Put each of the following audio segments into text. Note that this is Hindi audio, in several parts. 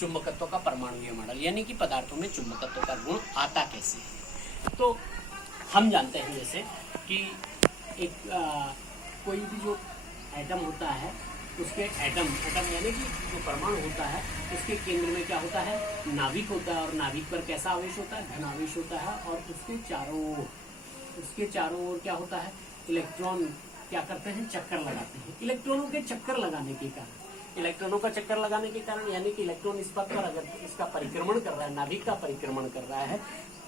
चुंबकत्व का परमाणुीय मॉडल, यानी कि पदार्थों में चुंबकत्व का गुण आता कैसे है। तो हम जानते हैं जैसे कि एक कोई भी जो एटम होता है उसके एटम यानी कि जो परमाणु होता है उसके केंद्र में क्या होता है, नाभिक होता है, और नाभिक पर कैसा आवेश होता है, धन आवेश होता है, और उसके चारों ओर क्या होता है, इलेक्ट्रॉन क्या करते हैं, चक्कर लगाते हैं। इलेक्ट्रॉनों के चक्कर लगाने के कारण यानी कि इलेक्ट्रॉन इस पथ पर अगर इसका परिक्रमण कर रहा है, नाभिक का परिक्रमण कर रहा है,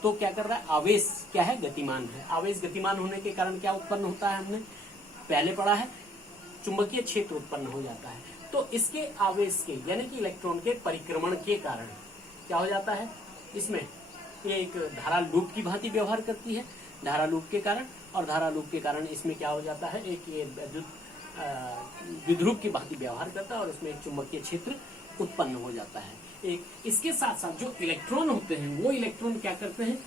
तो क्या कर रहा है, आवेश क्या है, गतिमान है। आवेश गतिमान होने के कारण क्या उत्पन्न होता है, हमने पहले पढ़ा है, चुंबकीय क्षेत्र उत्पन्न हो जाता है। तो इसके आवेश के यानी कि इलेक्ट्रॉन के परिक्रमण के कारण क्या हो जाता है, इसमें ये एक धारा लूप की भांति व्यवहार करती है, धारा लूप के कारण, और धारा लूप के कारण इसमें क्या हो जाता है, एक ये विद्युत की भांति व्यवहार करता है, और इसमें एक चुंबकीय क्षेत्र उत्पन्न हो जाता है। एक इसके साथ साथ जो इलेक्ट्रॉन होते हैं वो इलेक्ट्रॉन क्या करते हैं,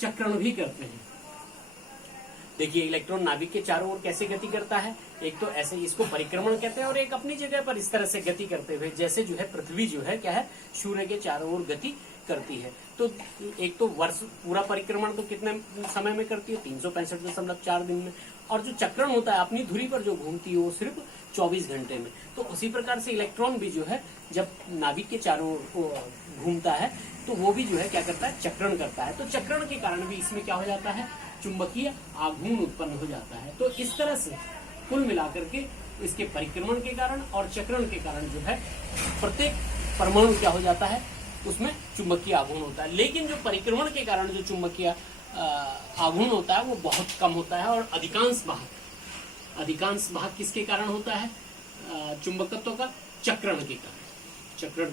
चक्रण भी करते हैं। देखिए इलेक्ट्रॉन नाभिक के चारों ओर कैसे गति करता है, एक तो ऐसे इसको परिक्रमण कहते हैं, और एक अपनी जगह पर इस तरह से गति करते हुए, जैसे जो है पृथ्वी जो है क्या है, सूर्य के चारों ओर गति करती है। तो एक तो वर्ष पूरा परिक्रमण तो कितने समय में करती है, 365.4 दिन में, और जो चक्रण होता है अपनी धुरी पर जो घूमती है वो सिर्फ 24 घंटे में। तो उसी प्रकार से इलेक्ट्रॉन भी जो है जब नाभिक के चारों ओर घूमता है तो वो भी जो है क्या करता है, चक्रण करता है। तो चक्रण के कारण भी इसमें क्या हो जाता है, चुंबकीय आघूर्ण उत्पन्न हो जाता है। तो इस तरह से कुल मिलाकर के इसके परिक्रमण के कारण और चक्रण के कारण जो है प्रत्येक परमाणु क्या हो जाता है, उसमें चुंबकीय आघूर्ण होता है। लेकिन जो परिक्रमण के कारण जो चुंबकीय आघूर्ण होता है वो बहुत कम होता है, और अधिकांश भाग किसके कारण होता है, चुंबकत्व का चक्रण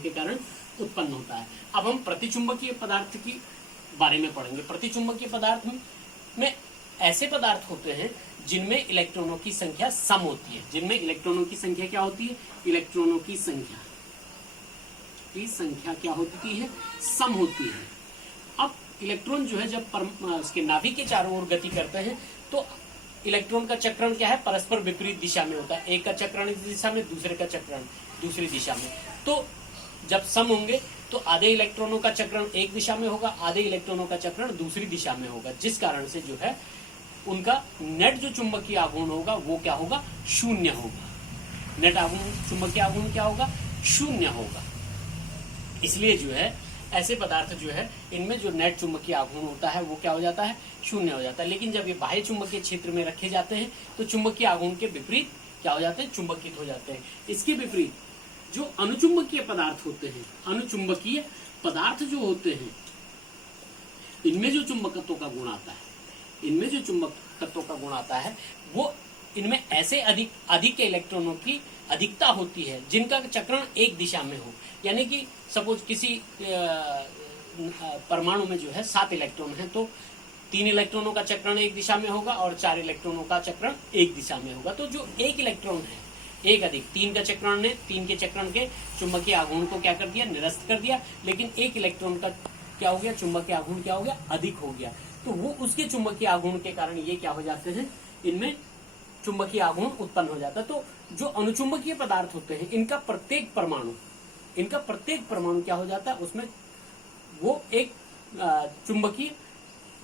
के कारण उत्पन्न होता है। अब हम प्रतिचुंबकीय पदार्थ की बारे में पढ़ेंगे। प्रतिचुंबकीय पदार्थ में ऐसे पदार्थ होते हैं जिनमें इलेक्ट्रॉनों की संख्या सम होती है। जिनमें इलेक्ट्रॉनों की संख्या क्या होती है, इलेक्ट्रॉनों की संख्या क्या होती है, सम होती है। अब इलेक्ट्रॉन जो है जब उसके नाभिक के चारों ओर गति करते हैं तो इलेक्ट्रॉन का चक्रण क्या है, परस्पर विपरीत दिशा में होता है। एक का चक्रण इस दिशा में, दूसरे का चक्रण दूसरी दिशा में। तो जब सम होंगे तो आधे इलेक्ट्रॉनों का चक्रण एक दिशा में होगा, आधे इलेक्ट्रॉनों का चक्रण दूसरी दिशा में होगा, जिस कारण से जो है उनका नेट जो चुंबकीय आघूर्ण होगा वो क्या होगा, शून्य होगा। नेट आघूर्ण, चुंबकीय आघूर्ण क्या होगा, शून्य होगा। इसलिए जो है ऐसे पदार्थ जो है इनमें जो नेट चुंबकीय आघूर्ण होता है वो क्या हो जाता है, शून्य हो जाता है। लेकिन जब ये बाह्य चुंबकीय क्षेत्र में रखे जाते हैं तो चुंबकीय आघूर्ण के विपरीत क्या हो जाते हैं, चुंबकित हो जाते हैं। इसके विपरीत जो अनुचुंबकीय पदार्थ होते हैं, अनुचुंबकीय पदार्थ जो होते हैं, इनमें जो चुंबकत्व का गुण आता है, वो इनमें ऐसे अधिक इलेक्ट्रॉनों की अधिकता होती है जिनका चक्रण एक दिशा में हो। यानी कि सपोज किसी परमाणु में जो है 7 इलेक्ट्रॉन है तो 3 इलेक्ट्रॉनों का चक्रण एक दिशा में होगा और 4 इलेक्ट्रॉनों का चक्रण एक दिशा में होगा। तो जो एक इलेक्ट्रॉन है, एक अधिक 3 का चक्रण ने 3 के चक्रण के चुंबकीय आघूर्ण को क्या कर दिया, निरस्त कर दिया। लेकिन एक इलेक्ट्रॉन का क्या हो गया, चुंबकीय आघूर्ण क्या हो गया, अधिक हो गया। तो वो उसके चुंबकीय आघूर्ण के कारण ये क्या हो जाते हैं, इनमें चुंबकीय आघूर्ण उत्पन्न हो जाता है। तो जो अनुचुंबकीय पदार्थ होते हैं इनका प्रत्येक परमाणु क्या हो जाता है, उसमें वो एक चुंबकीय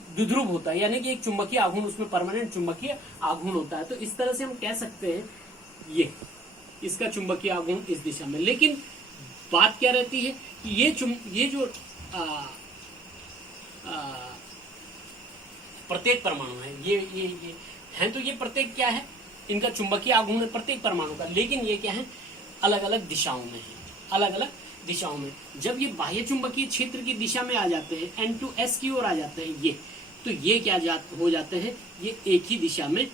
द्विध्रुव होता है, यानी कि एक चुंबकीय आघूर्ण, उसमें परमानेंट चुंबकीय आघूर्ण होता है। तो इस तरह से हम कह सकते हैं ये इसका चुंबकीय आघूर्ण इस दिशा में। लेकिन बात क्या रहती है कि ये जो प्रत्येक परमाणु है, ये हैं, तो ये प्रत्येक क्या है, इनका चुंबकीय आघूर्ण है प्रत्येक परमाणु का। लेकिन ये क्या है, अलग अलग दिशाओं में है, अलग अलग दिशाओं में। जब ये बाह्य चुंबकीय क्षेत्र की दिशा में आ जाते हैं, N2S की ओर आ जाते हैं ये, तो ये क्या हो जाते हैं, ये एक ही दिशा में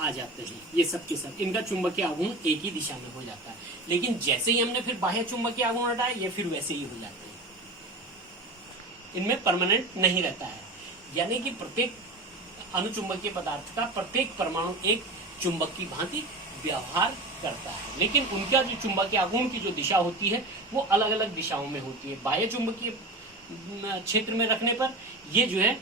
आ जाते हैं। ये सब के सब इनका चुंबकीय आघूर्ण एक ही दिशा में हो जाता है। लेकिन जैसे ही हमने फिर बाह्य चुंबकीय आघूर्ण हटाया, ये फिर वैसे ही हो जाते हैं, इनमें परमानेंट नहीं रहता है। यानी कि प्रत्येक अनुचुंबकीय पदार्थ का प्रत्येक परमाणु एक चुंबक की भांति व्यवहार करता है, लेकिन उनका जो चुंबकीय आघूर्ण की जो दिशा होती है वो अलग अलग दिशाओं में होती है। बाह्य चुंबकीय क्षेत्र में रखने पर ये जो है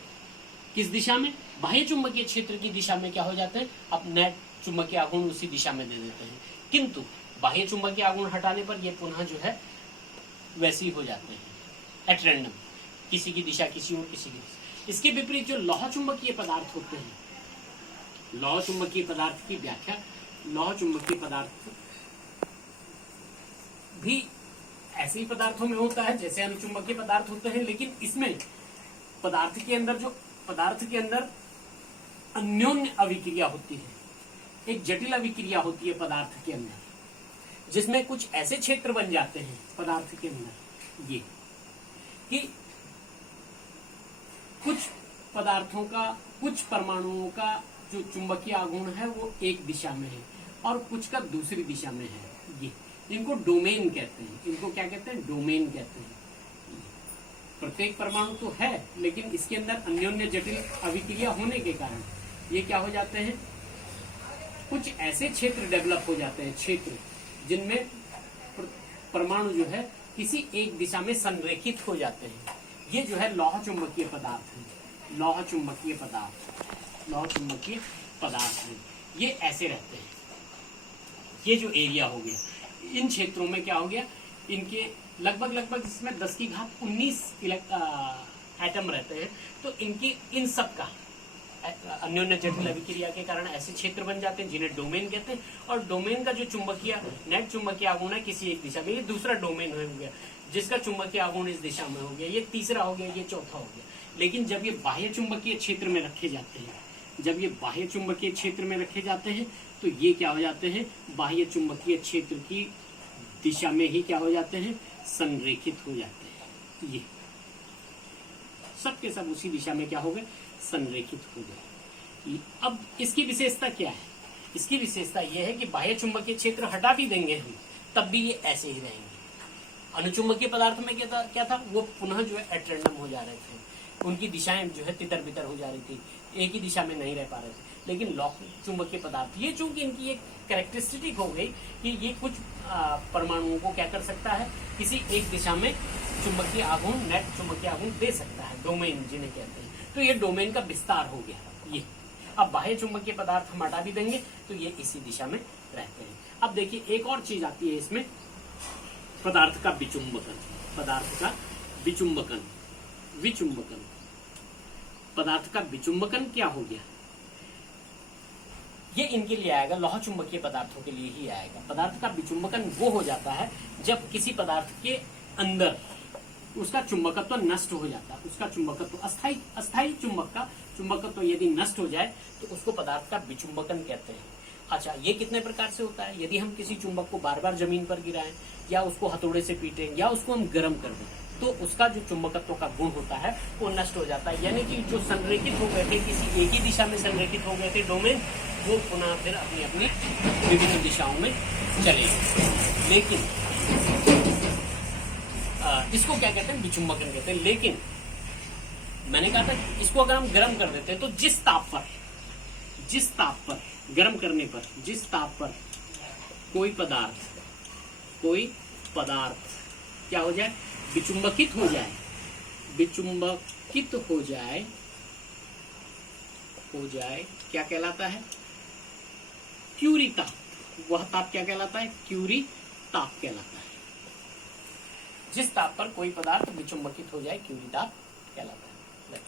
किस दिशा में, बाह्य चुंबकीय क्षेत्र की दिशा में क्या हो जाते हैं, अब नेट चुंबकीय आघूर्ण उसी दिशा में दे देते हैं। किंतु बाह्य चुंबकीय आघूर्ण हटाने पर ये पुनः जो है वैसे ही हो जाते हैं एट रैंडम, किसी की दिशा किसी और किसी की दिशा। इसके विपरीत जो लौह चुंबकीय पदार्थ होते हैं, लौह चुंबकीय पदार्थ की व्याख्या, लौह चुंबकीय पदार्थ भी ऐसे ही पदार्थों में होता है जैसे अनुचुंबकीय पदार्थ होते हैं, लेकिन इसमें पदार्थ के अंदर अन्योन्य अभिक्रिया होती है, एक जटिल अभिक्रिया होती है पदार्थ के अंदर, जिसमें कुछ ऐसे क्षेत्र बन जाते हैं पदार्थ के अंदर ये कि कुछ पदार्थों का, कुछ परमाणुओं का जो चुंबकीय आघूर्ण है वो एक दिशा में है और कुछ का दूसरी दिशा में है। ये इनको डोमेन कहते हैं। इनको क्या कहते हैं? डोमेन कहते हैं। प्रत्येक परमाणु तो है, लेकिन इसके अंदर अन्योन्य जटिल अभिक्रिया होने के कारण ये क्या हो जाते हैं, कुछ ऐसे क्षेत्र डेवलप हो जाते हैं, क्षेत्र जिनमें परमाणु जो है किसी एक दिशा में संरेखित हो जाते हैं। ये जो है लौह चुंबकीय पदार्थ है। लौह चुंबकीय पदार्थ है, ये ऐसे रहते हैं। ये जो एरिया हो गया, इन क्षेत्रों में क्या हो गया, इनके लगभग इसमें 10 की घात 19 एटम रहते हैं। तो इनकी इन सब का अन्योन्य जटिल अभिक्रिया के कारण ऐसे क्षेत्र बन जाते हैं जिन्हें डोमेन कहते हैं। और डोमेन का जो चुंबकीय नेट चुंबकीय आघूर्ण है किसी एक दिशा में, ये दूसरा डोमेन हो गया, जिसका चुंबकीय आघूर्ण इस दिशा में हो गया, ये तीसरा हो गया, ये चौथा हो गया। लेकिन जब ये बाह्य चुंबकीय क्षेत्र में रखे जाते हैं, जब ये बाह्य चुंबकीय क्षेत्र में रखे जाते हैं तो ये क्या हो जाते हैं, बाह्य चुंबकीय क्षेत्र की दिशा में ही क्या हो जाते हैं, संरेखित हो जाते हैं। ये सब के सब उसी दिशा में क्या हो गए, संरेखित हो गए। अब इसकी विशेषता क्या है? इसकी विशेषता यह है कि बाह्य चुंबकीय क्षेत्र हटा भी देंगे हम, तब भी ये ऐसे ही रहेंगे। अनुचुंबकीय पदार्थ में क्या था, वो पुनः जो है एट रैंडम हो जा रहे थे, उनकी दिशाएं जो है तितर बितर हो जा रही थी, एक ही दिशा में नहीं रह पा रहे थे। लेकिन लौह चुंबकीय पदार्थ, ये चूंकि इनकी एक कैरेक्टरिस्टिक हो गई कि ये कुछ परमाणुओं को क्या कर सकता है, किसी एक दिशा में चुंबकीय आघूर्ण, नेट चुंबकीय आघूर्ण दे सकता है, डोमेन जिन्हें कहते हैं। तो ये डोमेन का विस्तार हो गया। ये अब बाह्य चुंबकीय पदार्थ हम हटा भी देंगे तो ये इसी दिशा में रहते हैं। अब देखिए एक और चीज आती है इसमें, पदार्थ का विचुंबकन। पदार्थ का विचुंबकन, विचुंबकन, पदार्थ का विचुंबकन क्या हो गया, ये इनके लिए आएगा, लौह चुंबकीय पदार्थों के लिए ही आएगा। पदार्थ का विचुंबकन वो हो जाता है जब किसी पदार्थ के अंदर उसका चुंबकत्व नष्ट हो जाता है, उसका चुंबकत्व अस्थायी चुंबक का चुंबकत्व यदि नष्ट हो जाए तो उसको पदार्थ का विचुंबकन कहते हैं। अच्छा, ये कितने प्रकार से होता है? यदि हम किसी चुंबक को बार बार जमीन पर गिराएं या उसको हथौड़े से पीटें या उसको हम गर्म कर दें तो उसका जो चुंबकत्व का गुण होता है वो नष्ट हो जाता है। यानी कि जो संरेखित हो गए थे, किसी एक ही दिशा में संरेखित हो गए थे डोमेन, वो पुनः फिर अपनी अपनी विभिन्न दिशाओं में चले। लेकिन इसको क्या कहते हैं, विचुंबकन कहते हैं। लेकिन मैंने कहा था इसको अगर हम गर्म कर देते हैं तो जिस ताप पर गर्म करने पर, जिस ताप पर कोई पदार्थ क्या हो जाए, विचुंबकित हो जाए, क्या कहलाता है, क्यूरी ताप। वह ताप क्या कहलाता है, क्यूरी ताप कहलाता है। जिस ताप पर कोई पदार्थ विचुंबकित हो जाए क्यूरी ताप कहलाता है।